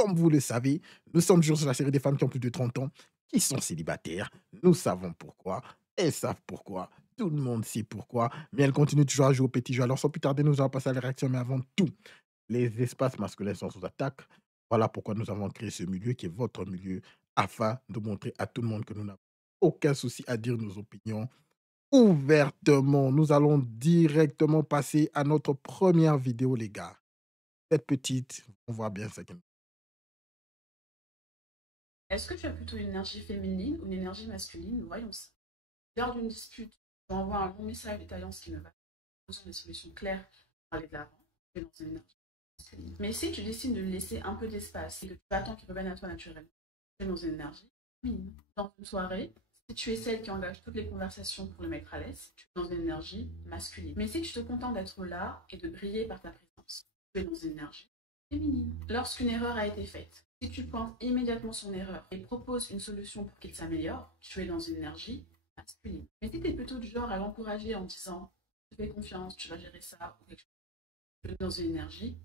Comme vous le savez, nous sommes toujours sur la série des femmes qui ont plus de 30 ans, qui sont célibataires. Nous savons pourquoi. Elles savent pourquoi. Tout le monde sait pourquoi. Mais elles continuent toujours à jouer au petit jeu. Alors, sans plus tarder, nous allons passer à la réaction. Mais avant tout, les espaces masculins sont sous attaque. Voilà pourquoi nous avons créé ce milieu qui est votre milieu, afin de montrer à tout le monde que nous n'avons aucun souci à dire nos opinions ouvertement. Nous allons directement passer à notre première vidéo, les gars. Cette petite, on voit bien ce qu'elle. Est-ce que tu as plutôt une énergie féminine ou une énergie masculine? Voyons ça. Lors d'une dispute, tu envoies un long message détaillant ce qui ne va pas. Besoin des solutions claires pour aller de l'avant. Tu es dans une énergie masculine. Mais si tu décides de lui laisser un peu d'espace et que tu attends qu'il revienne à toi naturellement, tu es dans une énergie féminine. Dans une soirée, si tu es celle qui engage toutes les conversations pour le mettre à l'aise, tu es dans une énergie masculine. Mais si tu te contentes d'être là et de briller par ta présence, tu es dans une énergie féminine. Lorsqu'une erreur a été faite, si tu pointes immédiatement son erreur et proposes une solution pour qu'il s'améliore, tu es dans une énergie masculine. Mais si tu es plutôt du genre à l'encourager en disant « Je te fais confiance, tu vas gérer ça » ou quelque chose, tu es dans une énergie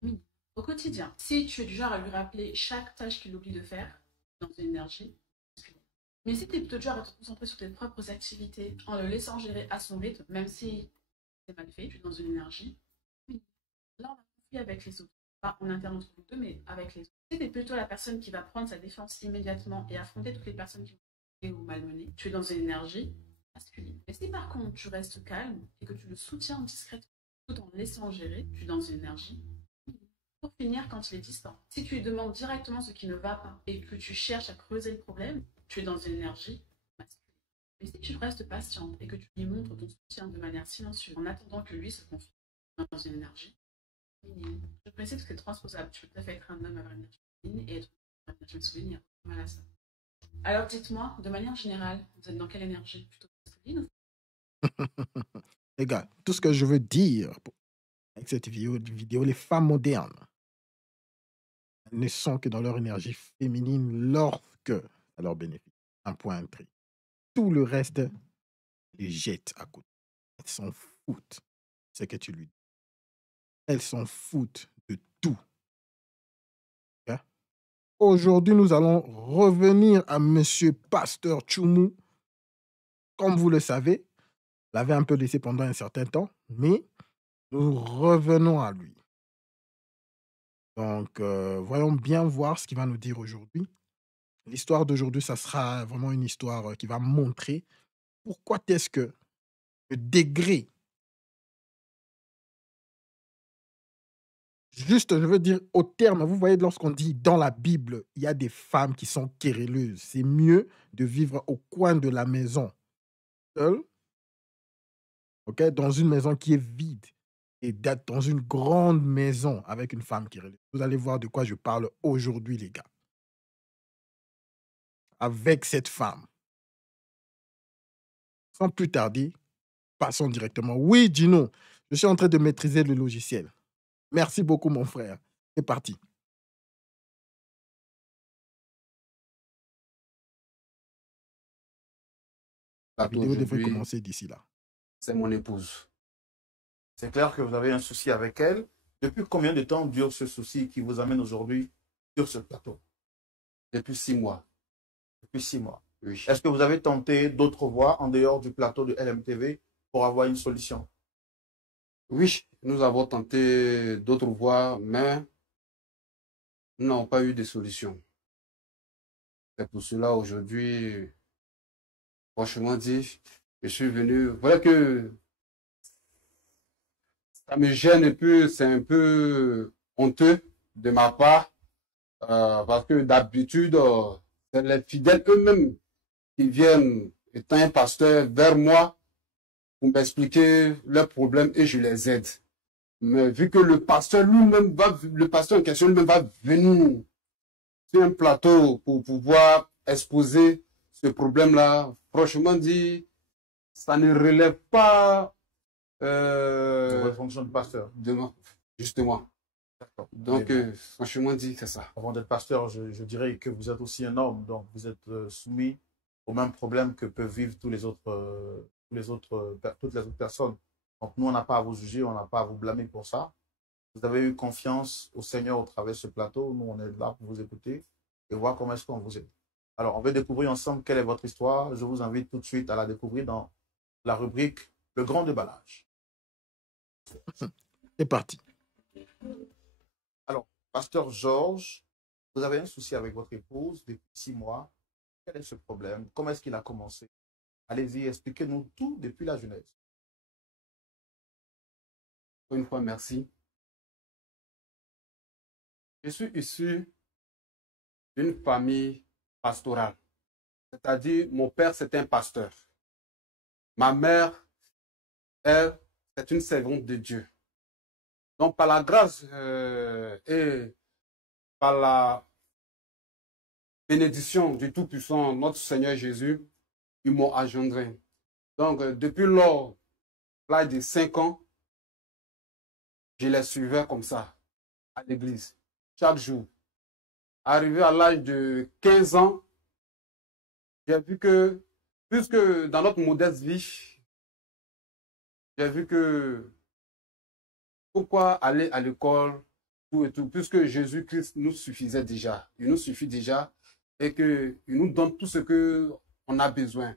féminine. Au quotidien, si tu es du genre à lui rappeler chaque tâche qu'il oublie de faire, tu es dans une énergie masculine. Mais si tu es plutôt du genre à te concentrer sur tes propres activités en le laissant gérer à son rythme, même si c'est mal fait, tu es dans une énergie féminine. Là, on a conflit avec les autres. Pas en interne entre nous deux, mais avec les autres. Si tu es plutôt la personne qui va prendre sa défense immédiatement et affronter toutes les personnes qui vont ou malmener, tu es dans une énergie masculine. Et si par contre tu restes calme et que tu le soutiens discrètement tout en le laissant gérer, tu es dans une énergie féminine. Pour finir, quand il est distant, si tu lui demandes directement ce qui ne va pas et que tu cherches à creuser le problème, tu es dans une énergie masculine. Mais si tu restes patiente et que tu lui montres ton soutien de manière silencieuse en attendant que lui se confie, tu es dans une énergie féminine. Je précise que c'est transposable. Tu peux tout à fait être un homme avec une énergie féminine et être une énergie masculine. Il n'y a pas mal à ça. Alors dites-moi, de manière générale, vous êtes dans quelle énergie? Plutôt masculine? Les gars, tout ce que je veux dire avec cette vidéo, les femmes modernes ne sont que dans leur énergie féminine lorsque ça leur bénéficie. Un point, un trait. Tout le reste, les jette à côté. Elles s'en foutent. C'est que tu lui dis. Elles s'en foutent de tout. Okay? Aujourd'hui, nous allons revenir à Monsieur Pasteur Tchoumou. Comme vous le savez, l'avait un peu laissé pendant un certain temps, mais nous revenons à lui. Donc, voyons bien voir ce qu'il va nous dire aujourd'hui. L'histoire d'aujourd'hui, ça sera vraiment une histoire qui va montrer pourquoi est-ce que le degré, juste, je veux dire, au terme, vous voyez, lorsqu'on dit dans la Bible, il y a des femmes qui sont querelleuses. C'est mieux de vivre au coin de la maison, seul, ok, dans une maison qui est vide, et d'être dans une grande maison avec une femme querelleuse. Vous allez voir de quoi je parle aujourd'hui, les gars. Avec cette femme. Sans plus tarder, passons directement. Oui, Gino, je suis en train de maîtriser le logiciel. Merci beaucoup, mon frère. C'est parti. La Plateau vidéo devrait aujourd'hui, commencer d'ici là. c'est mon épouse. C'est clair que vous avez un souci avec elle. Depuis combien de temps dure ce souci qui vous amène aujourd'hui sur ce plateau? Depuis 6 mois. Depuis 6 mois. Oui. Est-ce que vous avez tenté d'autres voies en dehors du plateau de LMTV pour avoir une solution? Oui, nous avons tenté d'autres voies, mais nous n'avons pas eu de solution. C'est pour cela aujourd'hui, franchement dit, je suis venu. Voilà que ça me gêne un peu, c'est un peu honteux de ma part, parce que d'habitude, c'est les fidèles eux-mêmes qui viennent, étant un pasteur, vers moi pour m'expliquer leurs problèmes et je les aide. Mais vu que le pasteur lui-même le pasteur en question lui-même va venir sur un plateau pour pouvoir exposer ce problème-là, franchement dit, ça ne relève pas De votre fonction de pasteur. Justement. Donc, franchement dit, c'est ça. Avant d'être pasteur, je dirais que vous êtes aussi un homme, donc vous êtes soumis aux mêmes problèmes que peuvent vivre toutes les autres personnes. Donc nous, on n'a pas à vous juger, on n'a pas à vous blâmer pour ça. vous avez eu confiance au Seigneur au travers de ce plateau. Nous, on est là pour vous écouter et voir comment est-ce qu'on vous aide. Alors, on va découvrir ensemble quelle est votre histoire. Je vous invite tout de suite à la découvrir dans la rubrique Le Grand Déballage. C'est parti. Alors, Pasteur Georges, vous avez un souci avec votre épouse depuis 6 mois. Quel est ce problème? Comment est-ce qu'il a commencé? Allez-y, expliquez-nous tout depuis la jeunesse. Une fois, merci. Je suis issu d'une famille pastorale. C'est-à-dire, mon père, c'est un pasteur. Ma mère, elle, c'est une servante de Dieu. Donc, par la grâce et par la bénédiction du Tout-Puissant, notre Seigneur Jésus, ils m'ont engendré. Donc, depuis l'âge de 5 ans, je les suivais comme ça, à l'église, chaque jour. Arrivé à l'âge de 15 ans, j'ai vu que, puisque dans notre modeste vie, j'ai vu que pourquoi aller à l'école, tout et tout, puisque Jésus-Christ nous suffisait déjà. Il nous suffit déjà et qu'il nous donne tout ce qu'on a besoin.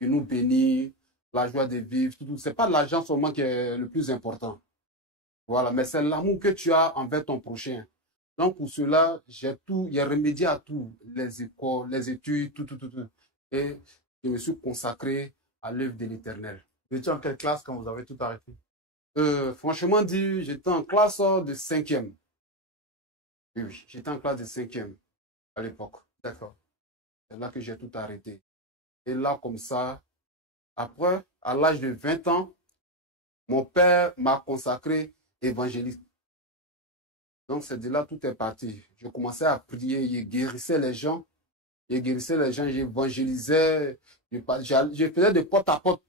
Il nous bénit, la joie de vivre, tout. Ce n'est pas l'argent seulement qui est le plus important. Voilà, mais c'est l'amour que tu as envers ton prochain. Donc pour cela, j'ai remédié à tout, les écoles, les études, tout. Et je me suis consacré à l'œuvre de l'Éternel. Vous étiez en quelle classe quand vous avez tout arrêté? Franchement dit, j'étais en classe de 5e. Oui, j'étais en classe de 5e à l'époque. D'accord. C'est là que j'ai tout arrêté. Et là, comme ça, après, à l'âge de 20 ans, mon père m'a consacré évangéliste. Donc, c'est de là tout est parti. Je commençais à prier, je guérissais les gens. J'évangélisais, je faisais de porte à porte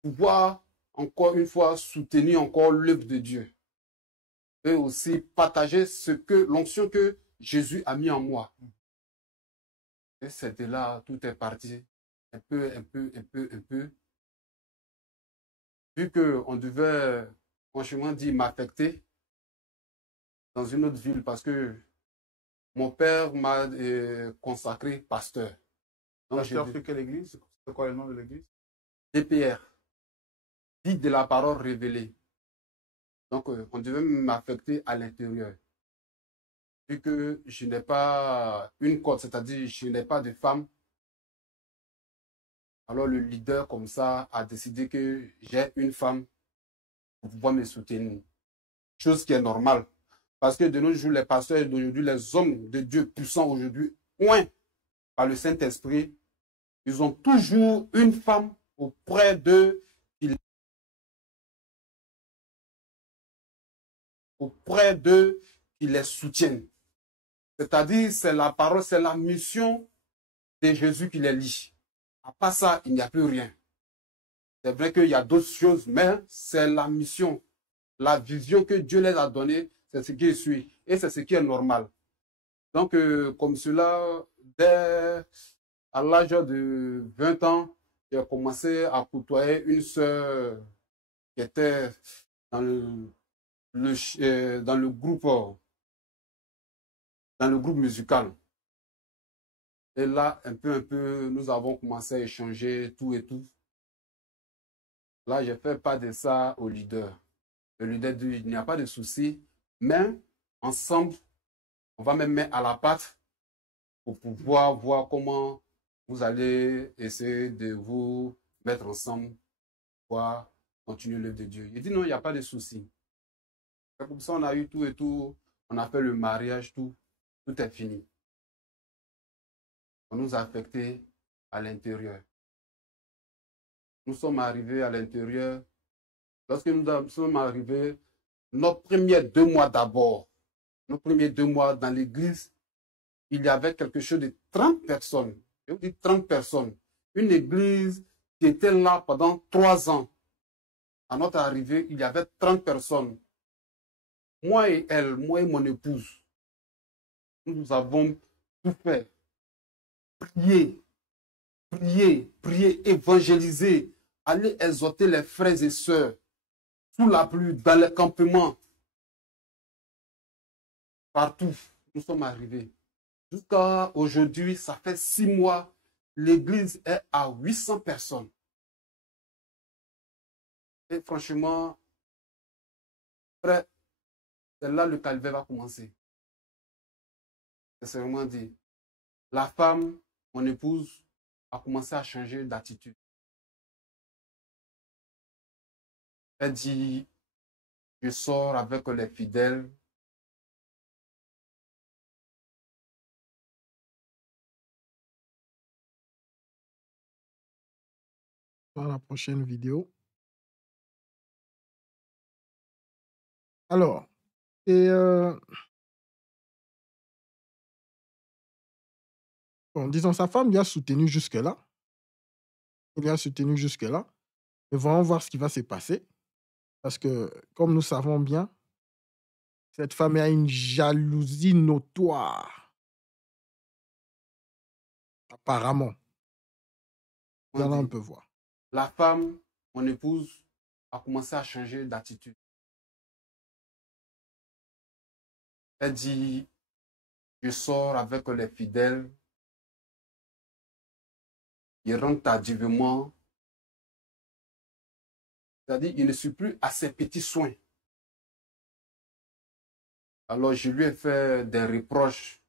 pour pouvoir encore une fois soutenir encore l'œuvre de Dieu. Et aussi partager l'onction que Jésus a mis en moi. Et c'est de là tout est parti. Un peu. Vu qu'on devait, franchement dit, m'affecter dans une autre ville parce que mon père m'a consacré pasteur. Donc, pasteur de quelle église? C'est quoi le nom de l'église? DPR. Dit de la parole révélée. Donc, on devait m'affecter à l'intérieur. Vu que je n'ai pas une cote, c'est-à-dire je n'ai pas de femme, alors le leader comme ça a décidé que j'ai une femme pour pouvoir me soutenir. Chose qui est normale. Parce que de nos jours, les pasteurs d'aujourd'hui, les hommes de Dieu puissants aujourd'hui, oints par le Saint-Esprit, ils ont toujours une femme auprès d'eux qui les soutiennent. C'est-à-dire, c'est la parole, c'est la mission de Jésus qui les lie. À part ça, il n'y a plus rien. C'est vrai qu'il y a d'autres choses, mais c'est la mission, la vision que Dieu les a donnée, c'est ce qui suit. Et c'est ce qui est normal. Donc, comme cela, dès à l'âge de 20 ans, j'ai commencé à côtoyer une sœur qui était dans le groupe musical. Et là, un peu, nous avons commencé à échanger tout et tout. Là, je fais pas de ça au leader. Le leader dit, il n'y a pas de souci, mais ensemble, on va même mettre à la pâte pour pouvoir voir comment vous allez essayer de vous mettre ensemble pour continuer l'œuvre de Dieu. Il dit non, il n'y a pas de souci. C'est comme ça, on a eu tout et tout. On a fait le mariage, tout est fini. On nous a affectés à l'intérieur. Nous sommes arrivés à l'intérieur. Lorsque nous sommes arrivés, nos premiers 2 mois d'abord, nos premiers 2 mois dans l'église, il y avait quelque chose de 30 personnes. Je vous dis 30 personnes. Une église qui était là pendant 3 ans. À notre arrivée, il y avait 30 personnes. Moi et elle, moi et mon épouse, nous avons tout fait. Prier, évangéliser, aller exhorter les frères et sœurs. sous la pluie, dans les campements, partout, nous sommes arrivés. Jusqu'à aujourd'hui, ça fait 6 mois, l'église est à 800 personnes. Et franchement, frère, c'est là le calvaire va commencer. C'est vraiment dit. La femme, mon épouse, a commencé à changer d'attitude. Elle dit, je sors avec les fidèles. Dans la prochaine vidéo. Alors, et bon, disons, sa femme lui a soutenu jusque-là. Il a soutenu jusque-là. Mais voyons voir ce qui va se passer. Parce que, comme nous savons bien, cette femme a une jalousie notoire. Apparemment. Nous allons un peu voir. La femme, mon épouse, a commencé à changer d'attitude. Elle dit, je sors avec les fidèles. Ils rentrent tardivement. C'est-à-dire, il ne suit plus à ses petits soins. Alors, je lui ai fait des reproches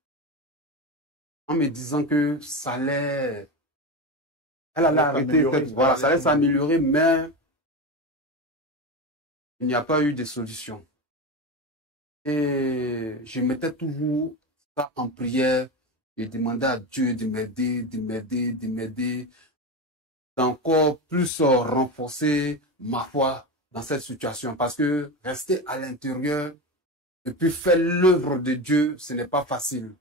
en me disant que ça allait... Elle allait arrêter, voilà, ça allait s'améliorer, mais il n'y a pas eu de solution. Et je mettais toujours ça en prière. Je demandais à Dieu de m'aider, d'encore plus renforcer ma foi dans cette situation. Parce que rester à l'intérieur et puis faire l'œuvre de Dieu, ce n'est pas facile.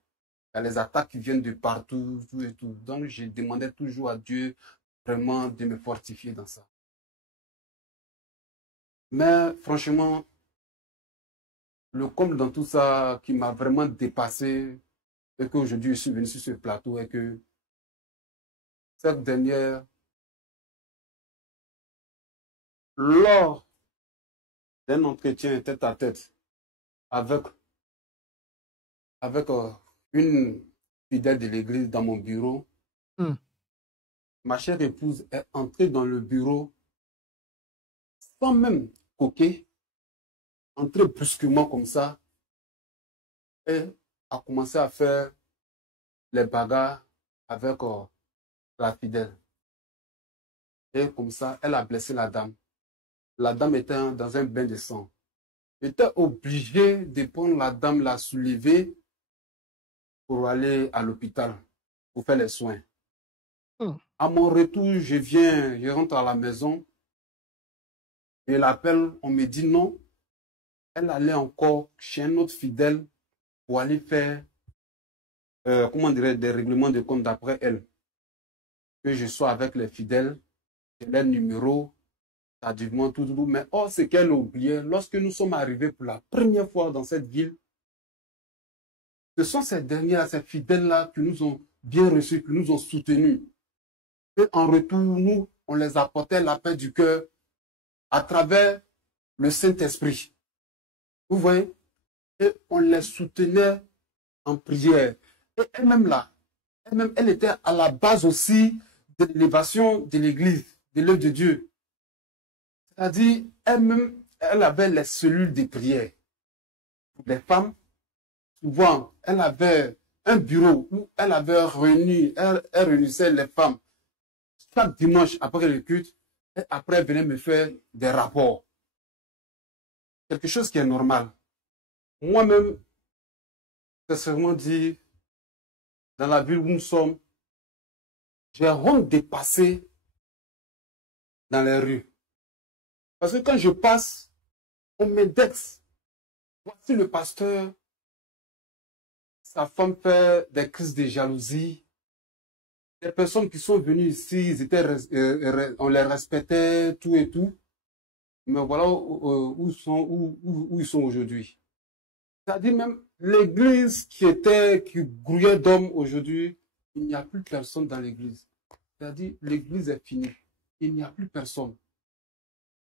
Il y a les attaques qui viennent de partout, tout et tout. Donc, je demandais toujours à Dieu vraiment de me fortifier dans ça. Mais franchement, le comble dans tout ça qui m'a vraiment dépassé et qu'aujourd'hui je suis venu sur ce plateau est que cette dernière, lors d'un entretien tête à tête avec une fidèle de l'église dans mon bureau, ma chère épouse est entrée dans le bureau sans même coquer, entrée brusquement comme ça et a commencé à faire les bagarres avec la fidèle. Et comme ça, elle a blessé la dame. La dame était dans un bain de sang. J'étais obligé de prendre la dame, la soulever pour aller à l'hôpital, pour faire les soins. À mon retour, je rentre à la maison, je l'appelle, on me dit non, elle allait encore chez un autre fidèle pour aller faire, comment dirais, des règlements de compte d'après elle. Que je sois avec les fidèles, j'ai leur numéro, tardivement, tout, mais oh, c'est qu'elle oubliait, lorsque nous sommes arrivés pour la première fois dans cette ville, ce sont ces dernières, ces fidèles-là qui nous ont bien reçus, qui nous ont soutenus. Et en retour, nous, on les apportait la paix du cœur à travers le Saint-Esprit. Vous voyez? Et on les soutenait en prière. Et elle-même là, elle était à la base aussi de l'élévation de l'Église, de l'œuvre de Dieu. C'est-à-dire, elle-même, elle avait les cellules de prière. Pour les femmes, souvent, elle avait un bureau où elle avait elle réunissait les femmes chaque dimanche après le culte, et après elle venait me faire des rapports. Quelque chose qui est normal. Moi-même, sincèrement dit, dans la ville où nous sommes, j'ai honte de passer dans les rues. Parce que quand je passe, on m'indexe. Voici le pasteur, sa femme fait des crises de jalousie. Les personnes qui sont venues ici, on les respectait, tout et tout. Mais voilà où ils sont aujourd'hui. C'est-à-dire même l'église qui grouillait d'hommes aujourd'hui, il n'y a plus personne dans l'église. C'est-à-dire l'église est finie. Il n'y a plus personne.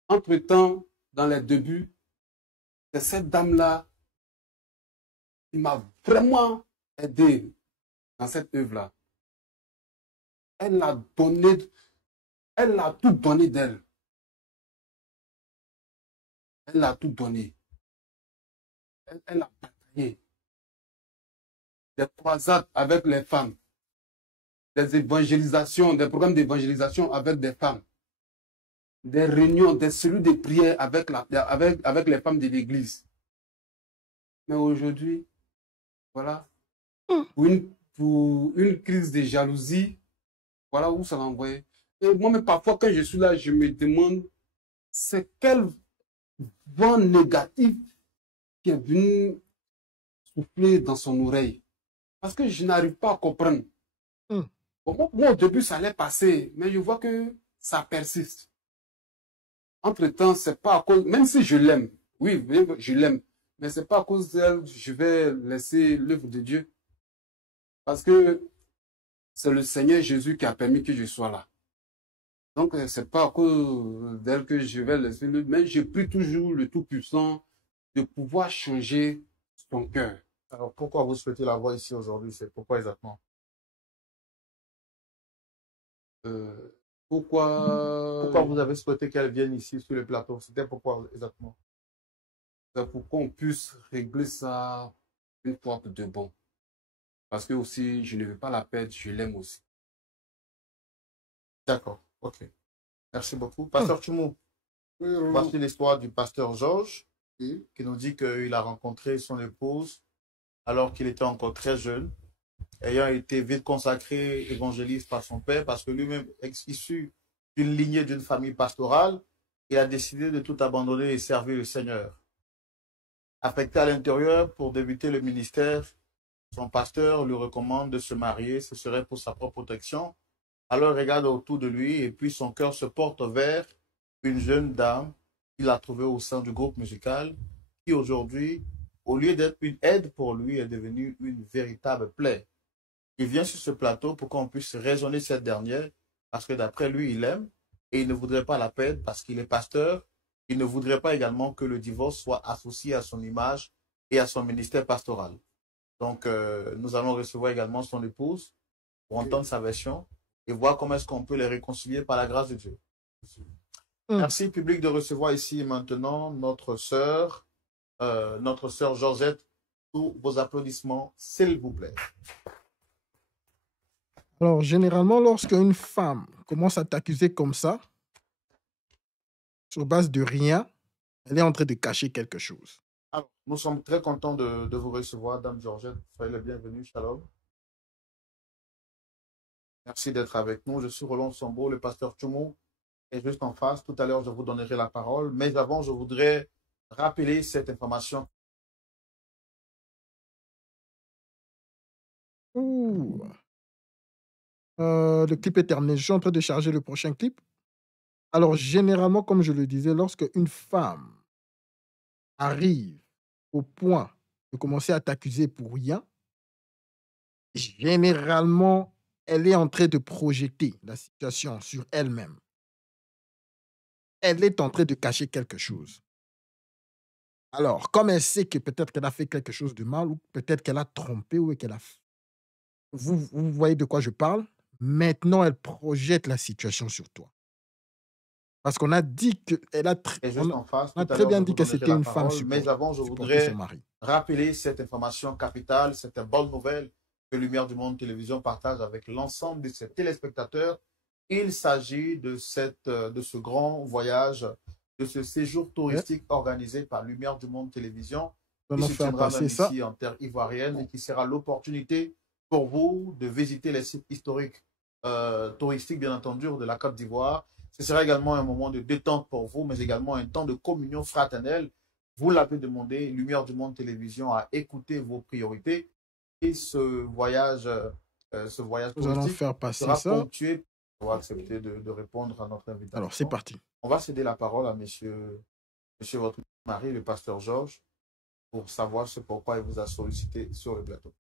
Entre-temps, dans les débuts, c'est cette dame-là qui m'a vraiment aidé dans cette œuvre-là. Elle a donné, elle a tout donné d'elle. Elle a tout donné. Elle a bataillé. Des croisades avec les femmes, des évangélisations, des programmes d'évangélisation avec des femmes, des réunions, des cellules de prière avec les femmes de l'église. Mais aujourd'hui, voilà, pour une crise de jalousie, voilà où ça va envoyer. Et moi-même, parfois, quand je suis là, je me demande, c'est quel vent négatif qui est venu souffler dans son oreille. Parce que je n'arrive pas à comprendre. Bon, moi, au début, ça allait passer, mais je vois que ça persiste. Entre-temps, c'est pas à cause, même si je l'aime, oui, je l'aime, mais c'est pas à cause d'elle que je vais laisser l'œuvre de Dieu. Parce que c'est le Seigneur Jésus qui a permis que je sois là. Donc, c'est pas à cause d'elle que je vais laisser l'œuvre, mais je prie toujours le Tout-Puissant de pouvoir changer son cœur. Alors, pourquoi vous souhaitez la voir ici aujourd'hui? C'est pourquoi exactement? Pourquoi vous avez souhaité qu'elle vienne ici sur le plateau? C'était pourquoi exactement? C'est pour qu'on puisse régler ça une fois de bon. Parce que aussi, je ne veux pas la perdre, je l'aime aussi. D'accord, ok. Merci beaucoup. Pasteur Tchoumou, voici l'histoire du pasteur Georges qui nous dit qu'il a rencontré son épouse alors qu'il était encore très jeune, ayant été vite consacré évangéliste par son père, parce que lui-même est issu d'une lignée d'une famille pastorale, il a décidé de tout abandonner et servir le Seigneur. Affecté à l'intérieur pour débuter le ministère, son pasteur lui recommande de se marier, ce serait pour sa propre protection. Alors il regarde autour de lui et puis son cœur se porte vers une jeune dame qu'il a trouvée au sein du groupe musical, qui aujourd'hui, au lieu d'être une aide pour lui, est devenue une véritable plaie. Il vient sur ce plateau pour qu'on puisse raisonner cette dernière, parce que d'après lui, il aime et il ne voudrait pas la perdre parce qu'il est pasteur. Il ne voudrait pas également que le divorce soit associé à son image et à son ministère pastoral. Donc, nous allons recevoir également son épouse pour entendre sa version et voir comment est-ce qu'on peut les réconcilier par la grâce de Dieu. Merci, public, de recevoir ici maintenant notre sœur Georgette. Tous vos applaudissements, s'il vous plaît. Alors, généralement, lorsque une femme commence à t'accuser comme ça, sur base de rien, elle est en train de cacher quelque chose. Alors, nous sommes très contents de vous recevoir, Dame Georgette. Soyez le bienvenu, shalom. Merci d'être avec nous. Je suis Roland Sambo, le pasteur Tchoumou est juste en face. Tout à l'heure, je vous donnerai la parole. Mais avant, je voudrais rappeler cette information. Le clip est terminé. Je suis en train de charger le prochain clip. Alors, généralement, comme je le disais, lorsque une femme arrive au point de commencer à t'accuser pour rien, généralement, elle est en train de projeter la situation sur elle-même. Elle est en train de cacher quelque chose. Alors, comme elle sait que peut-être qu'elle a fait quelque chose de mal, ou peut-être qu'elle a trompé, ou qu'elle a... Vous voyez de quoi je parle? Maintenant, elle projette la situation sur toi. Parce qu'on a dit qu'elle a, on a très bien dit que c'était une femme mais avant, je voudrais rappeler cette information capitale, cette bonne nouvelle que Lumière du Monde Télévision partage avec l'ensemble de ses téléspectateurs. Il s'agit de ce grand voyage, de ce séjour touristique organisé par Lumière du Monde Télévision, qui se tiendra même ici en terre ivoirienne et qui sera l'opportunité pour vous de visiter les sites historiques, touristiques bien entendu, de la Côte d'Ivoire. Ce sera également un moment de détente pour vous, mais également un temps de communion fraternelle. Vous l'avez demandé, Lumière du Monde Télévision a écouté vos priorités et ce voyage touristique sera ponctué pour accepter de répondre à notre invitation. Alors, c'est parti. On va céder la parole à monsieur votre mari, le pasteur Georges, pour savoir ce pourquoi il vous a sollicité sur le plateau.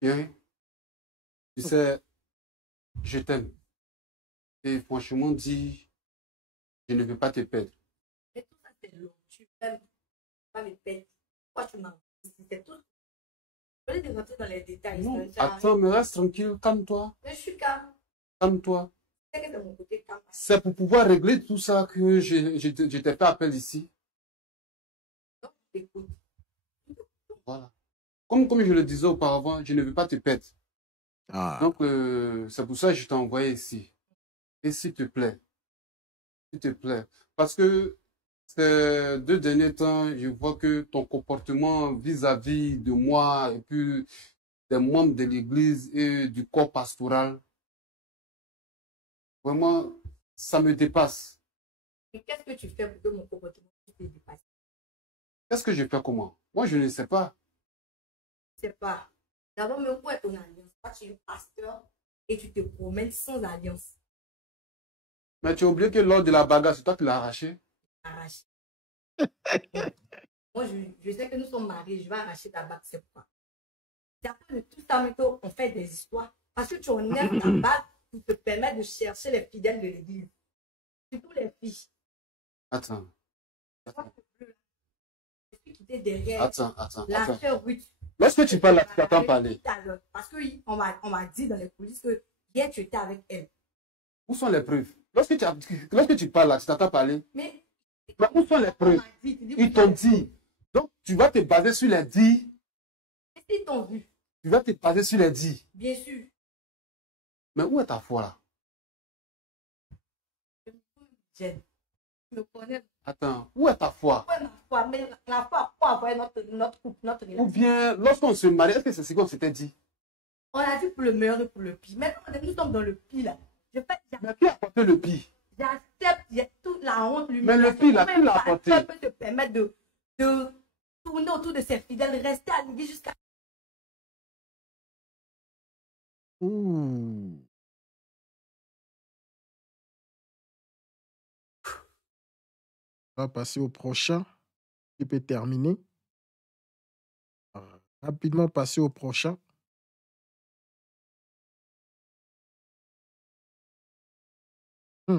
Bien. Tu sais, je t'aime. Et franchement dit, je ne veux pas te perdre. Mais tout ça, c'est long. Tu m'aimes pas me perdre. Pourquoi tu m'as dit? C'est tout. Je vais te rentrer dans les détails. Non, attends, mais reste tranquille, calme-toi. Mais je suis calme. Calme-toi. C'est que c'est mon côté calme. C'est pour pouvoir régler tout ça que je t'ai fait appel ici. Donc, écoute. Voilà. Comme je le disais auparavant, je ne veux pas te perdre. Ah. Donc, c'est pour ça que je t'ai envoyé ici. Et s'il te plaît, parce que ces 2 derniers temps, je vois que ton comportement vis-à-vis de moi et puis des membres de l'église et du corps pastoral, vraiment, ça me dépasse. Et qu'est-ce que tu fais pour que mon comportement te dépasse? Qu'est-ce que je fais comment? Moi, je ne sais pas. Je ne sais pas. D'abord, mais où est ton alliance? Toi, tu es pasteur et tu te promènes sans alliance. Mais tu as oublié que lors de la bagarre, c'est toi qui l'as arraché. Arraché. Moi, je sais que nous sommes mariés, je vais arracher ta bague, c'est quoi? C'est après de tout ça, maintenant, on fait des histoires. Parce que tu enlèves ta bague pour te permettre de chercher les fidèles de l'église. Surtout les filles. Attends. Je suis quittée derrière Attends. la sœur Ruth. Lorsque tu parles là, tu t'attends parler. Parce qu'on m'a dit dans les coulisses que hier tu étais avec elle. Où sont les preuves? Lorsque tu parles là, tu t'attends parler. Mais où sont les preuves? Ils t'ont dit. Donc, tu vas te baser sur les dits. Est-ce qu'ils t'ont vu? Tu vas te baser sur les dits. Bien sûr. Mais où est ta foi là? Je me connais. Attends, où est ta foi? Où est ma foi? Mais la foi pour avoir notre couple, notre relation. Ou bien, lorsqu'on se marie, est-ce que c'est ce qu'on s'était dit? On a dit pour le meilleur et pour le pire. Maintenant, nous sommes dans le pire là. Mais qui a apporté le pire? J'accepte toute la honte. Mais le pire là, qui l'a apporté? Ça peut te permettre de tourner autour de ses fidèles, rester à l'église jusqu'à... Ouh. On va passer au prochain. Tu peux terminer. Rapidement passer au prochain. Mais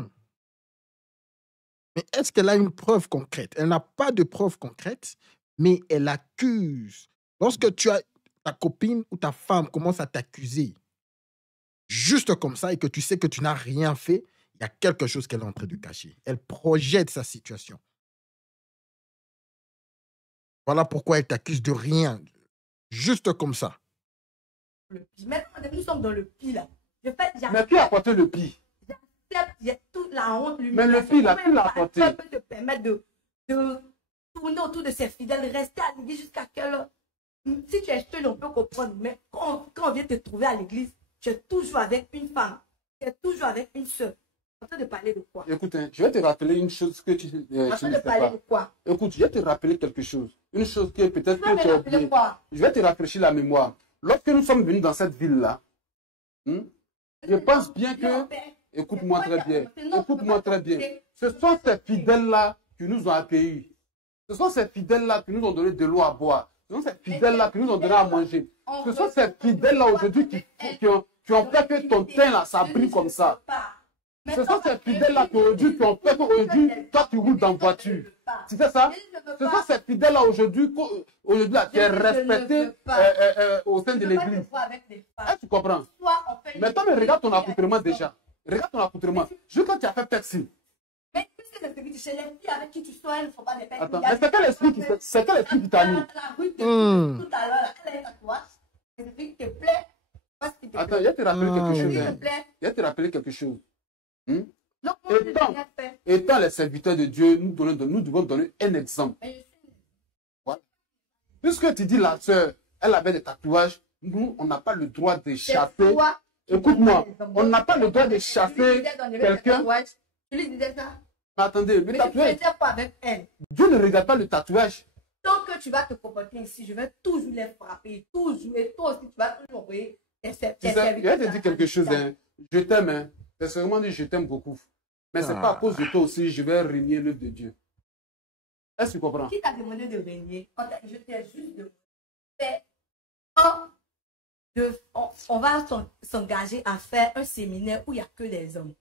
est-ce qu'elle a une preuve concrète? Elle n'a pas de preuve concrète, mais elle accuse. Lorsque tu as ta copine ou ta femme commence à t'accuser, juste comme ça, et que tu sais que tu n'as rien fait, il y a quelque chose qu'elle est en train de cacher. Elle projette sa situation. Voilà pourquoi elle t'accuse de rien. Juste comme ça. Le pire. Maintenant, nous sommes dans le pire là. Mais qui a apporté le pire? J'accepte toute la honte. Mais le pire là, qui l'a apporté? Ça peut te permettre de tourner autour de ses fidèles, rester à l'église jusqu'à quelle heure? Si tu es seul, on peut comprendre. Mais quand on vient te trouver à l'église, tu es toujours avec une femme. Tu es toujours avec une soeur. En train de parler de quoi? Écoute, je vais te rappeler une chose que tu ne sais pas. De quoi? Écoute, je vais te rappeler quelque chose. Une chose que peut-être que tu as oublié. Quoi? Je vais te rafraîchir la mémoire. Lorsque nous sommes venus dans cette ville-là, je pense bien que... Écoute-moi très bien. Écoute-moi très bien. Ce sont ces fidèles-là qui nous ont accueillis. Ce sont ces fidèles-là qui nous ont donné de l'eau à boire. Ce sont ces fidèles-là qui nous ont donné à manger. Ce sont ces fidèles-là aujourd'hui qui ont fait que ton teint là, ça brille comme ça. Ce sont ces fidèles-là qui ont fait qu'aujourd'hui, toi tu roules dans la voiture. Tu sais ça? Ce sont ces fidèles-là aujourd'hui qui est respecté au sein de l'église. Est-ce que tu comprends? Mais toi, regarde ton accoutrement déjà. Regarde ton accoutrement. Juste quand tu as fait taxi. Mais puisque les filles chez les filles avec qui tu sois, elles ne font pas des pères. Attends, mais c'est quel esprit qui t'a mis? La rue tout à l'heure, elle est tatouage. Et le truc te plaît. Attends, je vais te rappeler quelque chose. Je vais te rappeler quelque chose. Étant les serviteurs de Dieu, nous devons donner un exemple. Voilà. Puisque tu dis la sœur, elle avait des tatouages, nous, on n'a pas le droit de chasser. Écoute-moi, on n'a pas le droit de chasser quelqu'un. Tu lui disais ça? Mais attendez, le tatouage. Avec elle. Dieu ne regarde pas le tatouage. Tant que tu vas te comporter ici, je vais toujours les frapper. Toujours. Et toi aussi, tu vas toujours envoyer tes serviteurs. Je vais te dire quelque chose. Hein. Je t'aime. Hein. C'est vraiment dit, je t'aime beaucoup. Mais c'est pas à cause de toi aussi, je vais régner l'œuvre de Dieu. Est-ce que tu comprends? Qui t'a demandé de régner? Je t'ai juste demandé on va s'engager à faire un séminaire où il n'y a que des hommes.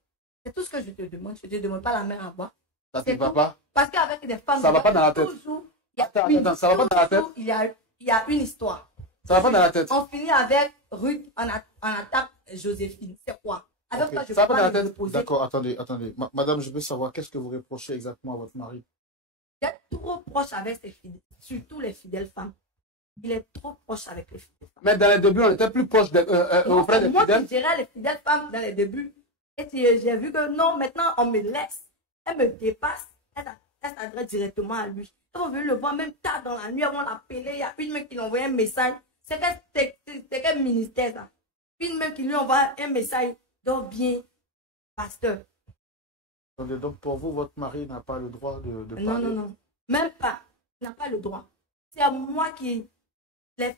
C'est tout ce que je te demande. Je ne te demande pas la main à boire. Ça ne va pas? Parce qu'avec des femmes, ça va pas dans la tête. Toujours, ça va pas dans la tête? Il y a une histoire. Ça va pas dans la tête? On finit avec Ruth en attaque Joséphine. C'est quoi? Avec toi, je ça peux va pas dans la me tête? poser. D'accord, attendez. Madame, je veux savoir qu'est-ce que vous reprochez exactement à votre mari? Il est trop proche avec ses fidèles, surtout les fidèles femmes. Il est trop proche avec les fidèles femmes. Mais dans les débuts, on était plus proche auprès des moi fidèles. qui gérais les fidèles femmes dans les débuts. Et j'ai vu que non, maintenant on me laisse. Elle me dépasse. Elle s'adresse directement à lui. On veut le voir même tard dans la nuit, on l'appelait. Il y a une meuf qui lui envoie un message. C'est quel ministère ça? Une meuf qui lui envoie un message. Donc bien, pasteur. Donc pour vous, votre mari n'a pas le droit de Non, parler? non. Même pas. Il n'a pas le droit. C'est à moi qui... Les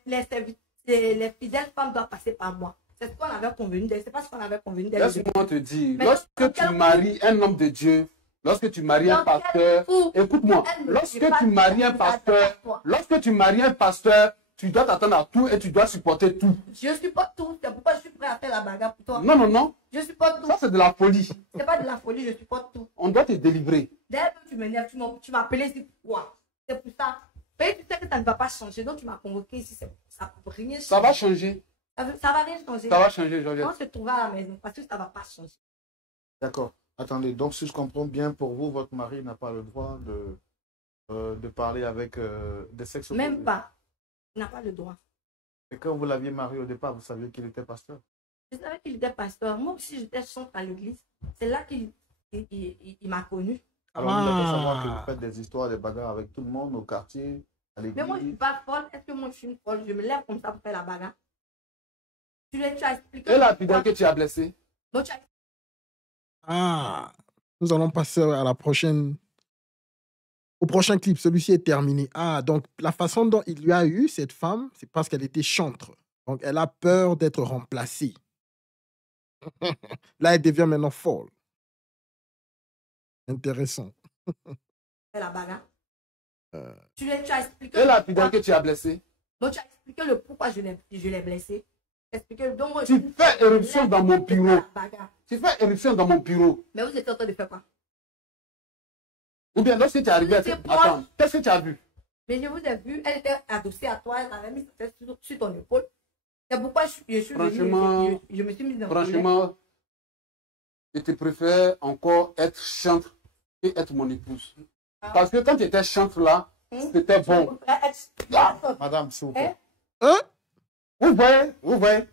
fidèles femmes doivent passer par moi. C'est ce qu'on avait convenu. C'est pas ce qu'on avait convenu. Laisse-moi te dire, Mais lorsque tu maries un homme de Dieu, lorsque tu maries un pasteur, écoute-moi, lorsque tu maries un pasteur, tu dois t'attendre à tout et tu dois supporter tout. Je supporte tout. C'est pourquoi je suis prêt à faire la bagarre pour toi. Non, non, non. Je supporte tout. Ça, c'est de la folie. C'est pas de la folie, je supporte tout. On doit te délivrer. D'ailleurs, tu m'énerves, tu m'as appelé ici pourquoi? C'est pour ça. Mais tu sais que ça ne va pas changer, donc tu m'as convoqué ici. Ça va rien changer. Ça va changer. Ça va rien changer. Ça va changer, Georgette. On se trouvera à la maison parce que ça ne va pas changer. D'accord. Attendez, donc si je comprends bien, pour vous, votre mari n'a pas le droit de parler avec des sexes opposés? Même pas. Il n'a pas le droit. Et quand vous l'aviez marié au départ, vous saviez qu'il était pasteur? Je savais qu'il était pasteur. Moi aussi, j'étais chantre à l'église. C'est là qu'il m'a connu. Alors vous devez savoir que vous faites des histoires, des bagarres avec tout le monde au quartier, à l'église. Mais moi, je ne suis pas folle. Est-ce que moi, je suis une folle? Je me lève comme ça pour faire la bagarre. Tu as expliqué. Et la fidèle que tu as blessée? Donc, Nous allons passer à la prochaine. Au prochain clip, celui-ci est terminé. Donc la façon dont il lui a eu cette femme, c'est parce qu'elle était chantre. Donc elle a peur d'être remplacée. Là, elle devient maintenant folle. Intéressant. la bagarre. Tu as expliqué. Et la fidèle que tu as blessée? Donc, tu as expliqué le pourquoi je l'ai blessé. Donc, moi, tu fais éruption dans mon bureau. Tu fais éruption dans mon bureau. Mais vous êtes en train de faire quoi? Ou bien lorsque tu es arrivé, attends, qu'est-ce que tu as vu? Mais je vous ai vu, elle était adossée à toi, elle avait mis sa tête sur ton épaule. C'est pourquoi je suis venue, je me suis mise dans franchement, je te préfère encore être chantre et être mon épouse. Parce que quand tu étais chantre là, c'était bon. Madame, s'il vous plaît. Vous voyez,